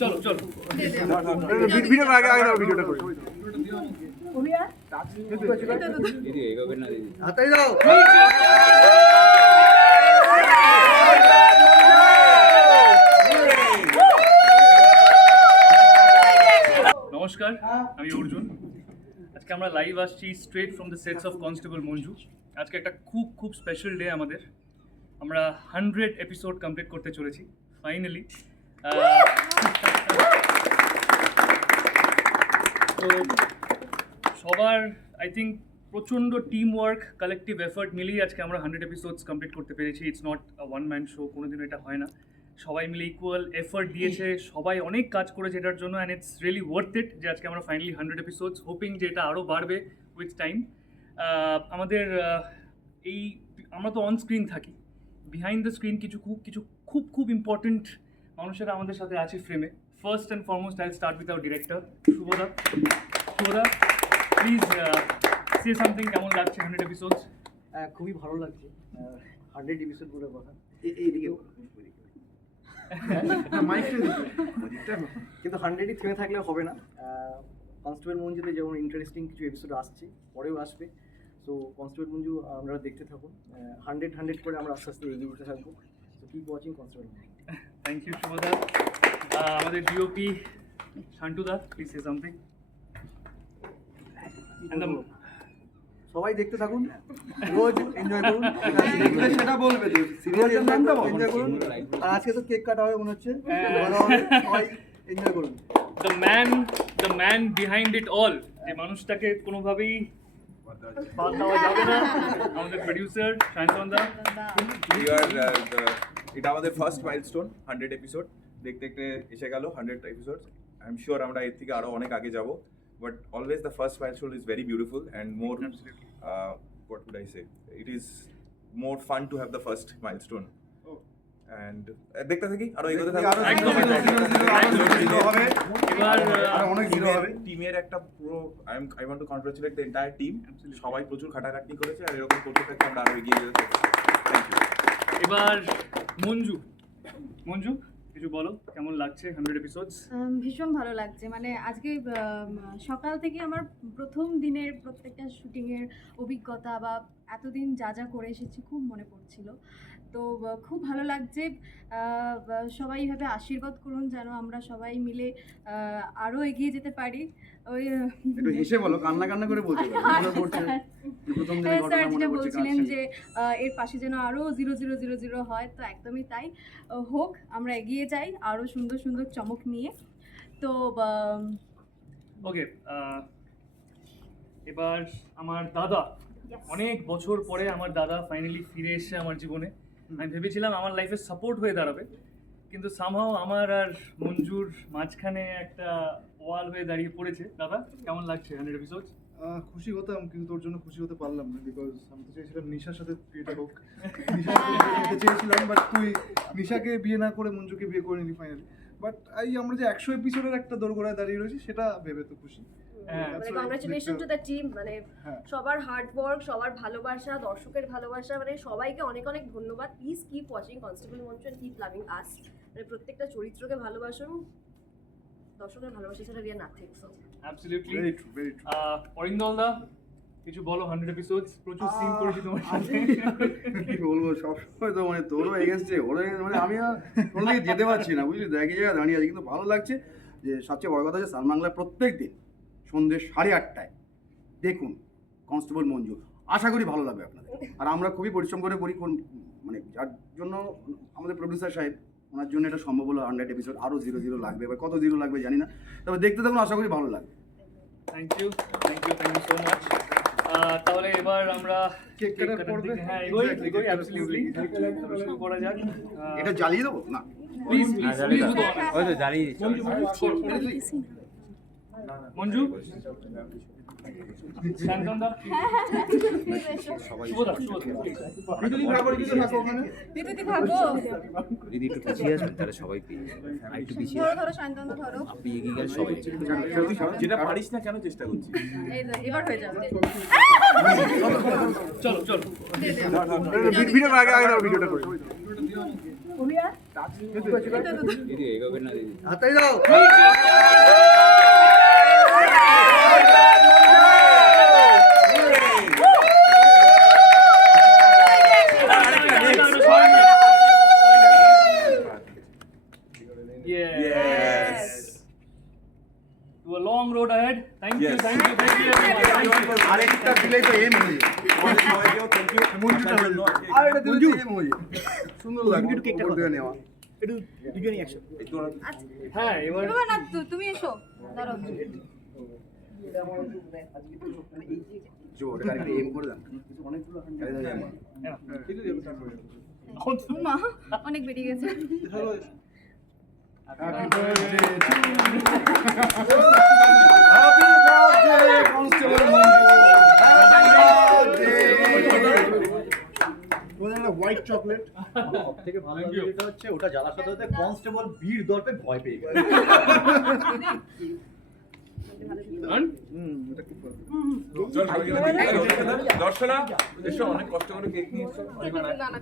চলো চলো। ভিডিও আগে আগে দাও ভিডিওটা করি। দিদি এগোবেন না দিদি। হাতাই দাও। নমস্কার আমি অর্জুন। আজকে আমরা লাইভ আসছি straight from the sets of constable Manju আজকে একটা খুব খুব স্পেশাল ডে আমাদের। আমরা হান্ড্রেড এপিসোড কমপ্লিট করতে চলেছি ফাইনালি তো সবার আই থিঙ্ক প্রচণ্ড টিম ওয়ার্ক কালেকটিভ এফর্ট মিলিয়ে আজকে আমরা হান্ড্রেড এপিসোডস কমপ্লিট করতে পেরেছি। It's not one man show কোনোদিনও এটা হয় না। সবাই মিলে ইকুয়াল এফর্ট দিয়েছে। সবাই অনেক কাজ করেছে এটার জন্য and it's really worth it যে আজকে আমরা ফাইনালি হান্ড্রেড এপিসোডস হোপিং যে এটা আরও বাড়বে উইথ টাইম আমাদের এই, আমরা তো অন স্ক্রিন থাকি। বিহাইন্ড দ্য স্ক্রিন কিছু খুব কিছু খুব খুব ইম্পর্টেন্ট মানুষেরা আমাদের সাথে আছে ফ্রেমে first and foremost I start with our director শুভদা শুভদা প্লিজ সে সামথিং কেমন লাগছে হান্ড্রেড এপিসোডস আহ, খুবই ভালো লাগছে। হান্ড্রেড এপিসোড বলে কথা। এইদিকে কিন্তু হান্ড্রেডই থেমে থাকলে হবে না। কনস্টেবল মঞ্জুতে যেমন ইন্টারেস্টিং কিছু এপিসোড আসছে পরেও আসবে। সো কনস্টেবল মঞ্জু আমরা দেখতে থাকুন। হান্ড্রেড হান্ড্রেড করে আমরা আস্তে আস্তে এগিয়ে যেতে থাকব। তো keep watching constable Manju thank you শুভদা আমাদের DOP শান্টুদা please say something And the- সবাই দেখতে থাকুন রোজ এনজয় করুন। দেখলে সেটা বলবে তো সিরিয়ালের নামটা এনজয় করুন। আর আজকে তো কেক কাটা হবে মনে হচ্ছে। হ্যাঁ। ভালো হবে, সবাই এনজয় করুন। The man the man behind it all যে মানুষটাকে কোনোভাবেই বাদ দেওয়া যাবে না। আমাদের প্রডিউসার সায়ন্তন্দা We are, the- এটা আমাদের ফার্স্ট মাইলস্টোন হান্ড্রেড এপিসোড দেখতে দেখতে এসে গেল hundred episode I am sure আমরা এর থেকে আরও অনেক আগে যাব but always the first milestone is very beautiful and more Absolutely. What would I say it is more fun to have the first milestone and দেখতে থাকি আরও এগোতে থাকি। আরও হবে। এবার আরও অনেক জিরো হবে। টিমের একটা পুরো I am I want to congratulate the entire team. সবাই প্রচুর খাটাখাটনি করেছে আর এরকম করতে থাকতে আমরা আরও এগিয়ে যেতে এবার মঞ্জু। মঞ্জু, কিছু বলো, কেমন লাগছে হান্ড্রেড এপিসোডস ভীষণ ভালো লাগছে। মানে আজকে সকাল থেকে আমার প্রথম দিনের প্রত্যেকটা শুটিংয়ের অভিজ্ঞতা বা এতদিন যা যা করে এসেছি, খুব মনে পড়ছিল। তো খুব ভালো লাগছে। সবাই এইভাবে আশীর্বাদ করুন যেন আমরা সবাই মিলে আরও এগিয়ে যেতে পারি। ওই একটু হেসে বলো কান্না কান্না করে প্রথম দিনের হ্যাঁ, স্যার যেটা বলছিলেন যে এর পাশে যেন আরও জিরো জিরো জিরো জিরো হয় তো একদমই তাই। হোক আমরা এগিয়ে যাই আরও সুন্দর সুন্দর চমক নিয়ে। তো ওকে এবার আমার দাদা। অনেক বছর পরে আমার দাদা ফাইনালি ফিরে এসে আমার জীবনে। আমি ভেবেছিলাম আমার লাইফে সাপোর্ট হয়ে দাঁড়াবে, কিন্তু সামহাও আমার আর মঞ্জুর মাঝখানে একটা ওয়াল হয়ে দাঁড়িয়ে পড়েছে। দাদা, কেমন লাগছে হান্ড্রেড এপিসোড খুশি হতাম, কিন্তু তোর জন্য খুশি হতে পারলাম না বিকজ আমি তো চেয়েছিলাম নিশার সাথে বিয়েটা হোক। চেয়েছিলাম বাট তুই নিশাকে বিয়ে না করে মঞ্জুকে বিয়ে করে নিলি ফাইনালি বাট এই আমরা যে একশো এপিসোডের একটা দোরগোড়ায় দাঁড়িয়ে রয়েছি, সেটা ভেবে তো খুশি। মানে why congratulation to the team মানে হ্যাঁ। সবার হার্ড ওয়ার্ক সবার ভালোবাসা দর্শকের ভালোবাসা মানে সবাইকে অনেক অনেক ধন্যবাদ। Please keep watching constable Manju and keep loving us মানে প্রত্যেকটা চরিত্রকে ভালোবাসুন দর্শকের ভালোবাসা ছাড়া Riya nothing so absolutely very true very true অরিন্দল দা কিছু বলো হান্ড্রেড এপিসোডস প্রচুর সিন করেছি তোমার সাথে। কি বলব সবসময় তো মানে তোরও এগেনস্টে ওরা মানে আমি আর কোনো দিকে যেতে পারছি না বুঝলি? একই জায়গায় দাঁড়িয়ে আছি কিন্তু ভালো লাগছে যে সবচেয়ে বড় কথা হচ্ছে বাংলায় প্রত্যেক দিন সন্ধ্যে সাড়ে আটটায়। দেখুন কনস্টেবল মঞ্জু আশা করি ভালো লাগবে আপনাদের। আর আমরা খুবই পরিশ্রম করে করি কোন- মানে যার জন্য আমাদের প্রডিউসার সাহেব ওনার জন্য এটা সম্ভব হলো হান্ড্রেড এপিসোড আরও জিরো জিরো লাগবে এবার কত জিরো লাগবে জানি না। তবে দেখতে থাকুন আশা করি ভালো লাগবে। Thank you thank you thank you so much তাহলে এবার আমরা cake কাটার পর্বে? হ্যাঁ এগোই এগোই অ্যাবসলিউটলি শুরু করা যাক। এটা জ্বালিয়ে দেবো? না। প্লিজ প্লিজ প্লিজ ওই তো জ্বালিয়ে দিচ্ছি। মঞ্জু? শান্তন দা? শুভদা শুভদা বিদ্যুতি থাকো দিদি একটু পিছিয়ে আসবেন তাহলে সবাই পেয়ে আর একটু পিছিয়ে ধরো আসবেন ধরো শান্তন ধরো। আপনি এগিয়ে গেলে সবাই যেটা পারিস না কেন চেষ্টা এবার হয়ে যাবে। চলো চলো। ভিডিও আগে আগে ভিডিওটা করি। দিদি এগোবেন না দিদি হাতাই দাও Yes. To a long road ahead. Thank you, Yes. thank you, thank you. Thank you. আরেকটা দিলেই তো এম হয়ে you. মঞ্জুটা আসার হয়ে জন্য। আর এটা দিলে এম হয়ে। সুন্দর লাগবে উপর থেকে নেওয়া এই তোরা হ্যাঁ এবার না তুমি এসো দাঁড়াও ওটা আরেকটা এম করে দাও অনেকগুলো মা অনেক বেরিয়ে গেছে হ্যাপি চকলেট থেকে ভালো যেটা হচ্ছে ওটা জ্বালার সাথে সাথে কনস্টেবল ভিড় দর্পে ভয় পেয়ে গেল দর্শনা এসো অনেক কষ্ট করে কেক নিয়ে এসো। না না